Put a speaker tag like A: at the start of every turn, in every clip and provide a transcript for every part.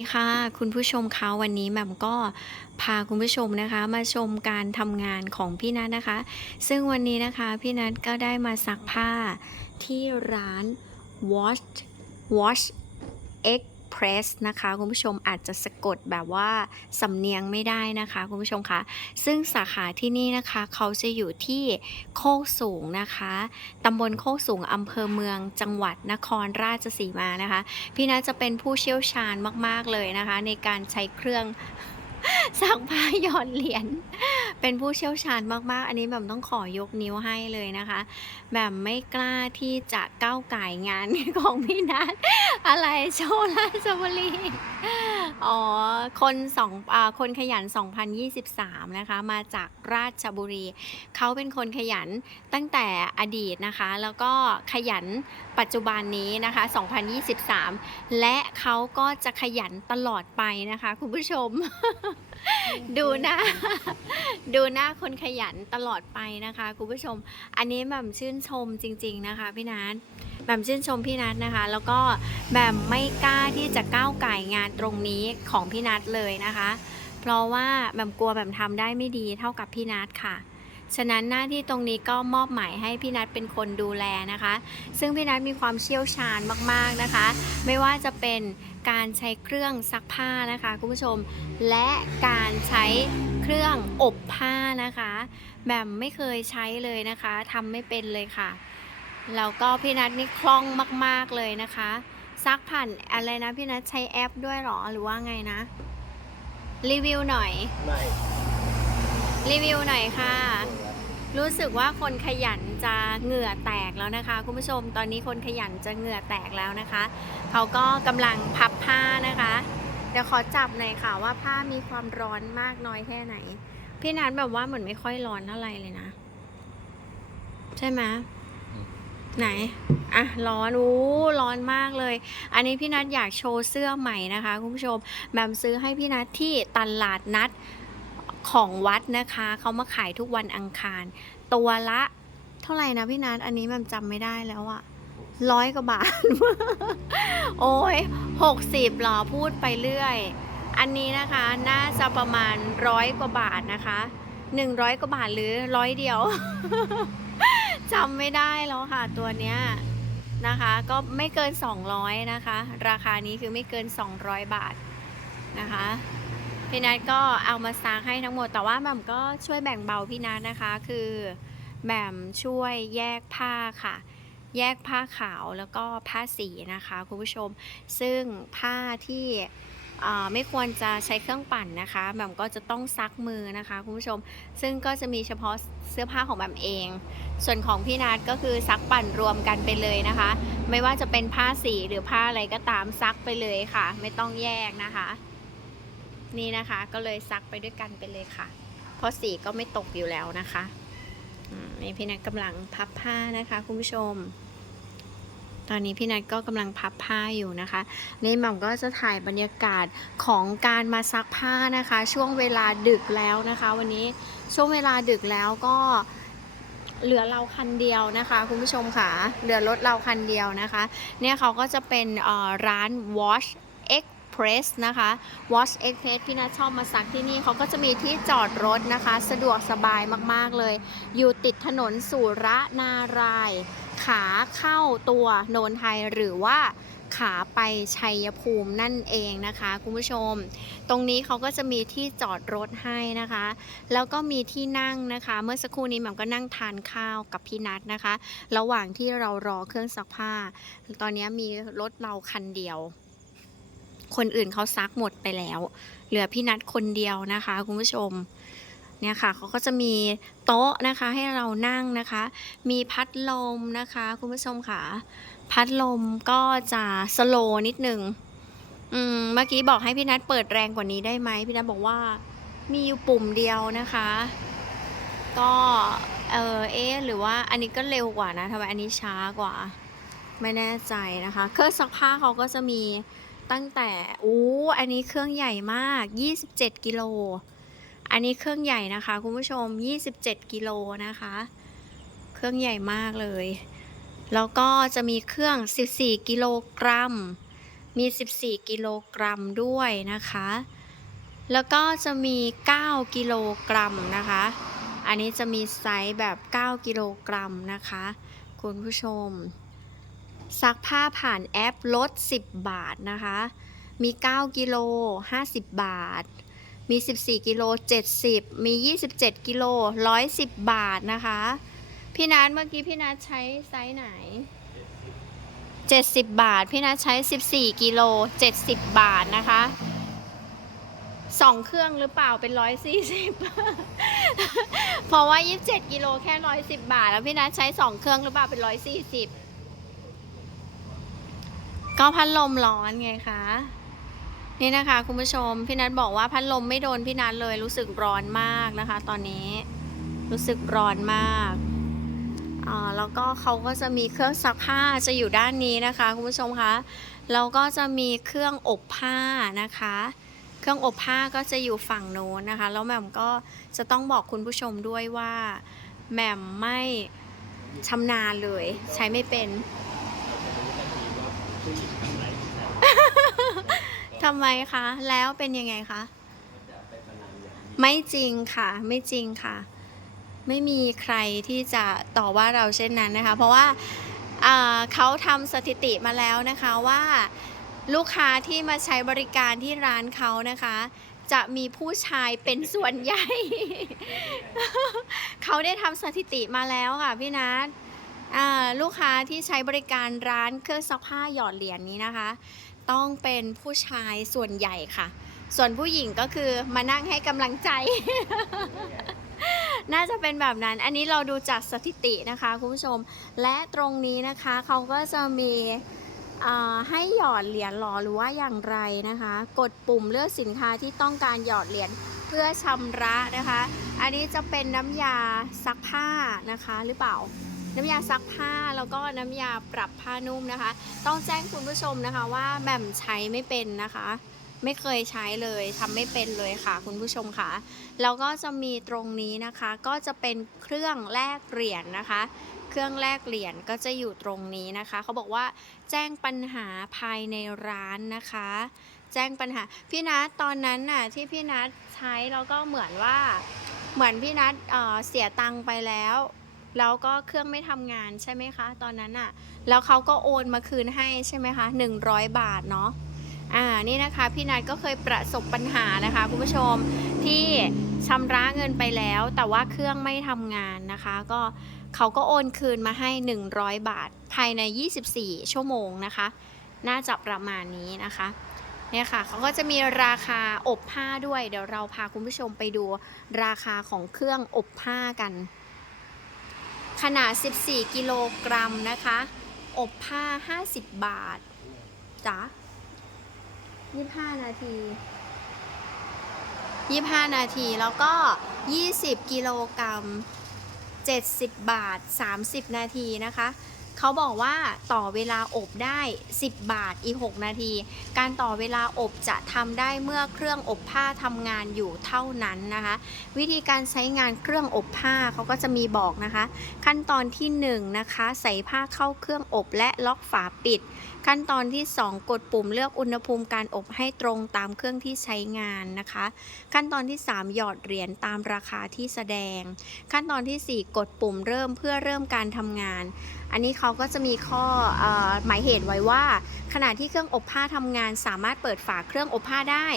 A: สวัสดีค่ะคุณผู้ชมคะวันนี้แหม่มก็พาคุณผู้ชมนะคะ มาชมการทำงานของพี่นัทนะคะ ซึ่งวันนี้นะคะพี่นัทก็ได้มาซักผ้าที่ร้าน Wash Wash x press นะคะคุณผู้ชมอาจจะสะกดแบบว่าสำเนียงไม่ได้นะคะคุณผู้ชมคะซึ่งสาขาที่นี่นะคะเขาจะอยู่ที่โคกสูงนะคะตำบลโคกสูงอำเภอเมืองจังหวัดนครราชสีมานะคะ พี่นัทจะเป็นผู้เชี่ยวชาญมาก ๆ เลยนะคะ ในการใช้เครื่อง ซักผ้าหยอดเหรียญเป็นผู้เชี่ยวชาญมากๆ อันนี้แบบต้องขอยกนิ้วให้เลยนะคะ แบบไม่กล้าที่จะก้าวไก่งานของพี่นัทอะไรโชว์ราชบุรีอ๋อ คนสองอ่าคนขยัน 2023 นะคะ มาจากราชบุรี เขาเป็นคนขยันตั้งแต่อดีตนะคะ แล้วก็ขยันปัจจุบันนี้นะคะ 2023 และเขาก็จะขยันตลอดไปนะคะ คุณผู้ชมดูหน้า ดูหน้าคนขยันตลอดไปนะคะคุณผู้ชม อันนี้แบบชื่นชมจริง ๆ นะคะพี่นัทแบบชื่นชมพี่นัทนะคะ แล้วก็แบบไม่กล้าที่จะก้าวไก่งานตรงนี้ของพี่นัทเลยนะคะ เพราะว่าแบบกลัวแบบทำได้ไม่ดีเท่ากับพี่นัทค่ะฉะนั้นหน้าที่ตรงนี้ก็มอบหมายให้พี่นัทเป็นคนดูแลนะคะ ซึ่งพี่นัทมีความเชี่ยวชาญมากๆนะคะ ไม่ว่าจะเป็น การใช้เครื่องซักผ้านะคะคุณผู้ชม และการใช้เครื่องอบผ้านะคะแบบไม่เคยใช้เลยนะคะทำไม่เป็นเลยค่ะแล้วก็พี่นัทนี่คล่องมาก ๆเลยนะคะซักผ่านอะไรนะพี่นัทใช้แอปด้วยเหรอหรือว่าไงนะ รีวิวหน่อย
B: ไม่
A: รีวิวหน่อยค่ะ รู้สึกว่าคนขยันจะเหงื่อแตกแล้วนะคะ คุณผู้ชมตอนนี้คนขยันจะเหงื่อแตกแล้วนะคะ เขาก็กำลังพับผ้านะคะ เดี๋ยวขอจับหน่อยค่ะว่าผ้ามีความร้อนมากน้อยแค่ไหน พี่นัทแบบว่าเหมือนไม่ค่อยร้อนเท่าไหร่เลยนะ ใช่ไหมไหนอะร้อนอู้ร้อนมากเลย อันนี้พี่นัทอยากโชว์เสื้อใหม่นะคะ คุณผู้ชมแบมซื้อให้พี่นัทที่ตลาดนัด ของวัดนะคะเขามาขายทุกวันอังคาร ตัวละ เท่าไหร่นะพี่นัทอันนี้มันจำไม่ได้แล้วอะร้อยกว่าบาท โอ้ยหกสิบหรอพูดไปเรื่อย อันนี้นะคะน่าจะประมาณร้อยกว่าบาทนะคะหนึ่งร้อยกว่าบาทหรือร้อยเดียวจำไม่ได้แล้วค่ะตัวเนี้ยนะคะก็ไม่เกิน 200 นะคะ ราคานี้คือไม่เกิน 200 บาทนะคะ พี่นัทก็เอามาซักให้ทั้งหมด แต่ว่าแหม่มก็ช่วยแบ่งเบาพี่นัทนะคะ คือแหม่มช่วยแยกผ้าค่ะ แยกผ้าขาวแล้วก็ผ้าสีนะคะคุณผู้ชม ซึ่งผ้าที่ไม่ควรจะใช้เครื่องปั่นนะคะแหม่มก็จะต้องซักมือนะคะคุณผู้ชม ซึ่งก็จะมีเฉพาะเสื้อผ้าของแหม่มเอง ส่วนของพี่นัทก็คือซักปั่นรวมกันไปเลยนะคะ ไม่ว่าจะเป็นผ้าสีหรือผ้าอะไรก็ตามซักไปเลยค่ะ ไม่ต้องแยกนะคะ นี่นะคะ ก็เลยซักไปด้วยกันไปเลยค่ะ เพราะสีก็ไม่ตกอยู่แล้วนะคะนี่พี่นัทกำลังพับผ้านะคะ คุณผู้ชม ตอนนี้พี่นัทก็กำลังพับผ้าอยู่นะคะนี่หม่อมก็จะถ่ายบรรยากาศของการมาซักผ้านะคะ ช่วงเวลาดึกแล้วนะคะ วันนี้ช่วงเวลาดึกแล้วก็เหลือเราคันเดียวนะคะ คุณผู้ชมค่ะ เหลือรถเราคันเดียวนะคะ เนี่ยเขาก็จะเป็นร้าน Wash Express นะคะ Wash Express พี่นัทชอบมาซักที่นี่เขาก็จะมีที่จอดรถนะคะ สะดวกสบายมากๆเลย อยู่ติดถนนสุรนาราย ขาเข้าตัวโนนไทยหรือว่าขาไปชัยภูมินั่นเองนะคะ คุณผู้ชม ตรงนี้เขาก็จะมีที่จอดรถให้นะคะ แล้วก็มีที่นั่งนะคะ เมื่อสักครู่นี้หม่มก็นั่งทานข้าวกับพี่นัทนะคะ ระหว่างที่เรารอเครื่องซักผ้า ตอนนี้มีรถเราคันเดียว คนอื่นเขาซักหมดไปแล้ว เหลือพี่นัทคนเดียวนะคะ คุณผู้ชมเนี่ยค่ะเขาก็จะมีโต๊ะนะคะให้เรานั่งนะคะ มีพัดลมนะคะ คุณผู้ชมค่ะพัดลมก็จะสโลนิดนึงอืมเมื่อกี้บอกให้พี่นัทเปิดแรงกว่านี้ได้ไหมพี่นัทบอกว่ามีอยู่ปุ่มเดียวนะคะ ก็เออเอ๊หรือว่าอันนี้ก็เร็วกว่านะทำไมอันนี้ช้ากว่า ไม่แน่ใจนะคะ เครื่องซักผ้าเขาก็จะมี ตั้งแต่อู้อันนี้เครื่องใหญ่มาก 27 กิโล อันนี้เครื่องใหญ่นะคะ คุณผู้ชม 27 กิโลนะคะ เครื่องใหญ่มากเลย แล้วก็จะมีเครื่อง 14 กิโลกรัม มี 14 กิโลกรัมด้วยนะคะ แล้วก็จะมี 9 กิโลกรัมนะคะ อันนี้จะมีไซส์แบบ 9 กิโลกรัมนะคะ คุณผู้ชม ซักผ้าผ่านแอปลด 10 บาทนะคะ มี 9 กิโล 50 บาท มี 14 กิโล 70 มี 27 กิโล 110 บาทนะคะ พี่นัทเมื่อกี้พี่นัทใช้ไซส์ไหน 70 บาท พี่นัทใช้ 14 กิโล 70 บาทนะคะสองเครื่องหรือเปล่าเป็น140เพราะว่า27กิโลแค่110บาท แล้วพี่นัทใช้2เครื่องหรือเปล่าเป็น140 ก็พัดลมร้อนไงคะ นี่นะคะ คุณผู้ชม พี่นัทบอกว่าพัดลมไม่โดนพี่นัทเลยรู้สึกร้อนมากนะคะ ตอนนี้รู้สึกร้อนมากอ่าแล้วก็เขาก็จะมีเครื่องซักผ้าจะอยู่ด้านนี้นะคะ คุณผู้ชมคะแล้วก็จะมีเครื่องอบผ้านะคะ เครื่องอบผ้าก็จะอยู่ฝั่งโน้นนะคะ แล้วแหม่มก็จะต้องบอกคุณผู้ชมด้วยว่าแหม่มไม่ชำนาญเลย ใช้ไม่เป็น ทำไมคะ แล้วเป็นยังไงคะไม่จริงค่ะ ไม่จริงค่ะ ไม่มีใครที่จะต่อว่าเราเช่นนั้นนะคะ เพราะว่าอ่าเขาทำสถิติมาแล้วนะคะว่าลูกค้าที่มาใช้บริการที่ร้านเขานะคะ จะมีผู้ชายเป็นส่วนใหญ่ เขาได้ทำสถิติมาแล้วค่ะพี่นัท ลูกค้าที่ใช้บริการร้านเครื่องซักผ้าหยอดเหรียญนี้นะคะ ต้องเป็นผู้ชายส่วนใหญ่ค่ะ ส่วนผู้หญิงก็คือมานั่งให้กำลังใจ น่าจะเป็นแบบนั้น อันนี้เราดูจากสถิตินะคะคุณผู้ชม และตรงนี้นะคะเขาก็จะมีให้หยอดเหรียญหรอหรือว่าอย่างไรนะคะ กดปุ่มเลือกสินค้าที่ต้องการหยอดเหรียญเพื่อชำระนะคะ อันนี้จะเป็นน้ำยาซักผ้านะคะหรือเปล่า น้ำยาซักผ้าแล้วก็น้ำยาปรับผ้านุ่มนะคะ ต้องแจ้งคุณผู้ชมนะคะว่าแหม่มใช้ไม่เป็นนะคะ ไม่เคยใช้เลยทำไม่เป็นเลยค่ะ คุณผู้ชมค่ะ แล้วก็จะมีตรงนี้นะคะ ก็จะเป็นเครื่องแลกเหรียญนะคะ เครื่องแลกเหรียญก็จะอยู่ตรงนี้นะคะ เขาบอกว่าแจ้งปัญหาภายในร้านนะคะ แจ้งปัญหาพี่นัทตอนนั้นน่ะที่พี่นัทใช้แล้วก็เหมือนว่าเหมือนพี่นัทเเสียตังค์ไปแล้ว แล้วก็เครื่องไม่ทำงานใช่ไหมคะ ตอนนั้นอะแล้วเขาก็โอนมาคืนให้ใช่ไหมคะ 100 บาทเนาะอ่านี่นะคะพี่นัทก็เคยประสบปัญหานะคะคุณผู้ชมที่ชำระเงินไปแล้ว แต่ว่าเครื่องไม่ทำงานนะคะ ก็เขาก็โอนคืนมาให้ 100 บาท ภายใน 24 ชั่วโมงนะคะ น่าจะประมาณนี้นะคะเนี่ยค่ะเขาก็จะมีราคาอบผ้าด้วย เดี๋ยวเราพาคุณผู้ชมไปดูราคาของเครื่องอบผ้ากัน ขนาด 14 กิโลกรัมนะคะ อบผ้า 50 บาทจ้ะ25 นาที 25 นาทีแล้วก็ 20 กิโลกรัม70 บาท 30 นาทีนะคะ เขาบอกว่าต่อเวลาอบได้ 10 บาทอีก 6 นาที การต่อเวลาอบจะทำได้เมื่อเครื่องอบผ้าทำงานอยู่เท่านั้นนะคะ วิธีการใช้งานเครื่องอบผ้าเขาก็จะมีบอกนะคะ ขั้นตอนที่1นงนะคะใส่ผ้าเข้าเครื่องอบและล็อกฝาปิดขั้นตอนที่ 2 กดปุ่มเลือกอุณหภูมิการอบให้ตรงตามเครื่องที่ใช้งานนะคะ ขั้นตอนที่ 3 หยอดเหรียญตามราคาที่แสดง ขั้นตอนทีสี่4 กดปุ่มเริ่มเพื่อเริ่มการทำงาน อันนี้เขาก็จะมีข้อออหมายเหตุไว้ว่า ขณะที่เครื่องอบผ้าทำงาน สามารถเปิดฝาเครื่องอบผ้าได้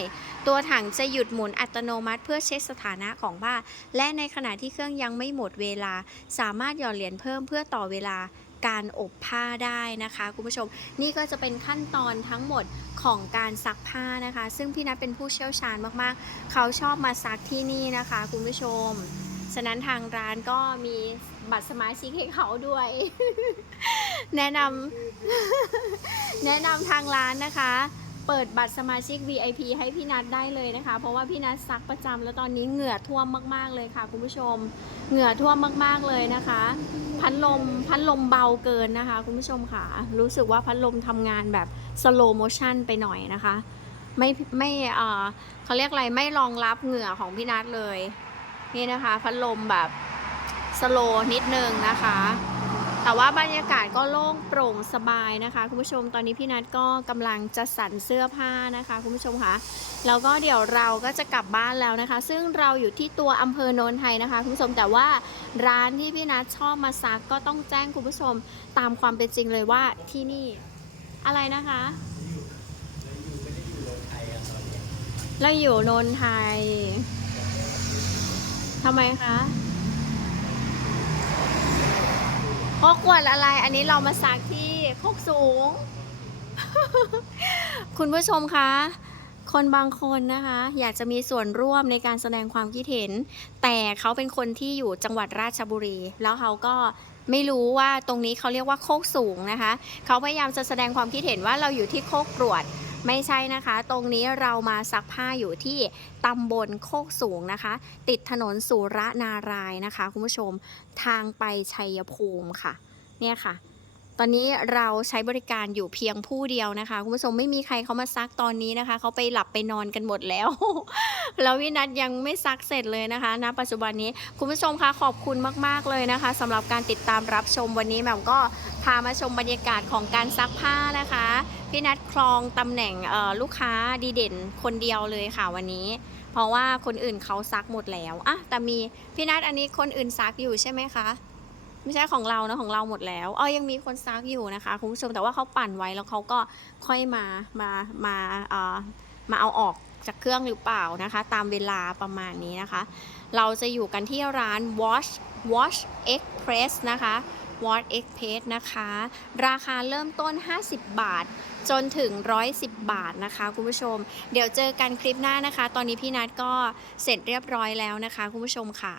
A: ตัวถังจะหยุดหมุนอัตโนมัติ เพื่อเช็คสถานะของผ้า และในขณะที่เครื่องยังไม่หมดเวลา สามารถหยอดเหรียญเพิ่มเพื่อต่อเวลา การอบผ้าได้นะคะคุณผู้ชม นี่ก็จะเป็นขั้นตอนทั้งหมดของการซักผ้านะคะ ซึ่งพี่นัทเป็นผู้เชี่ยวชาญมากๆ เขาชอบมาซักที่นี่นะคะ คุณผู้ชม ฉะนั้นทางร้านก็มีบัตรสมาชิกให้เขาด้วย แนะนำแนะนำทางร้านนะคะ เปิดบัตรสมาชิก VIP ให้พี่นัทได้เลยนะคะ เพราะว่าพี่นัทซักประจำแล้วตอนนี้เหงื่อท่วมมากๆเลยค่ะ คุณผู้ชม เหงื่อท่วมมากๆเลยนะคะ พัดลมพัดลมเบาเกินนะคะ คุณผู้ชมค่ะ รู้สึกว่าพัดลมทำงานแบบ slow motion ไปหน่อยนะคะ ไม่ไม่เออเขาเรียกอะไรไม่รองรับเหงื่อของพี่นัทเลย นี่นะคะ พัดลมแบบสโลนิดนึงนะคะ แต่ว่าบรรยากาศก็โล่งโปร่งสบายนะคะ คุณผู้ชมตอนนี้พี่นัทก็กำลังจะสั่นเสื้อผ้านะคะ คุณผู้ชมคะแล้วก็เดี๋ยวเราก็จะกลับบ้านแล้วนะคะ ซึ่งเราอยู่ที่ตัวอำเภอโนนไทยนะคะคุณผู้ชมแต่ว่าร้านที่พี่นัทชอบมาซักก็ต้องแจ้งคุณผู้ชมตามความเป็นจริงเลยว่าที่นี่อะไรนะคะเราอยู่โนนไทยทำไมคะ โคกวดอะไร อันนี้เรามาซักที่โคกสูง คุณผู้ชมคะ คนบางคนนะคะ อยากจะมีส่วนร่วมในการแสดงความคิดเห็น แต่เขาเป็นคนที่อยู่จังหวัดราชบุรี แล้วเขาก็ไม่รู้ว่าตรงนี้เขาเรียกว่าโคกสูงนะคะ เขาพยายามจะแสดงความคิดเห็นว่าเราอยู่ที่โคกกรวด ไม่ใช่นะคะ ตรงนี้เรามาซักผ้าอยู่ที่ตำบลโคกสูงนะคะ ติดถนนสุรนารายนะคะ คุณผู้ชมทางไปชัยภูมิค่ะ เนี่ยค่ะ ตอนนี้เราใช้บริการอยู่เพียงผู้เดียวนะคะ คุณผู้ชมไม่มีใครเขามาซักตอนนี้นะคะเขาไปหลับไปนอนกันหมดแล้ว แล้ววินัทยังไม่ซักเสร็จเลยนะคะณปัจจุบันนี้คุณผู้ชมคะขอบคุณมาก ๆเลยนะคะสำหรับการติดตามรับชมวันนี้แหม่มก็ พามาชมบรรยากาศของการซักผ้านะคะ พี่นัทครองตำแหน่งลูกค้าดีเด่นคนเดียวเลยค่ะวันนี้ เพราะว่าคนอื่นเขาซักหมดแล้วอะแต่มีพี่นัทอันนี้คนอื่นซักอยู่ใช่ไหมคะ ไม่ใช่ของเรานะของเราหมดแล้วเออยังมีคนซักอยู่นะคะคุณผู้ชมแต่ว่าเขาปั่นไว้แล้วเขาก็ค่อยมามามาเอ่อมาเอาออกจากเครื่องหรือเปล่านะคะ ตามเวลาประมาณนี้นะคะ เราจะอยู่กันที่ร้าน Wash Wash Express นะคะ w a t Express นะคะ ราคาเริ่มต้น 50 บาท จนถึง 110 บาทนะคะคุณผู้ชม เดี๋ยวเจอกันคลิปหน้านะคะ ตอนนี้พี่นัทก็เสร็จเรียบร้อยแล้วนะคะคุณผู้ชมค่ะ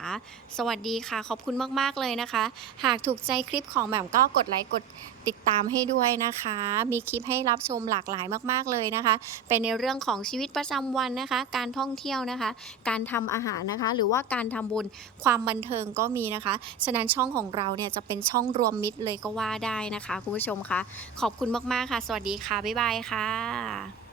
A: สวัสดีค่ะ ขอบคุณมาก ๆ เลยนะคะ หากถูกใจคลิปของแหม่มก็กดไลค์กดติดตามให้ด้วยนะคะ มีคลิปให้รับชมหลากหลายมาก ๆ เลยนะคะ เป็นในเรื่องของชีวิตประจำวันนะคะ การท่องเที่ยวนะคะ การทำอาหารนะคะ หรือว่าการทำบุญความบันเทิงก็มีนะคะ ฉะนั้นช่องของเราเนี่ยจะเป็นช่องรวมมิตรเลยก็ว่าได้นะคะคุณผู้ชมคะขอบคุณมากๆค่ะ สวัสดีค่ะบ๊ายบายค่ะ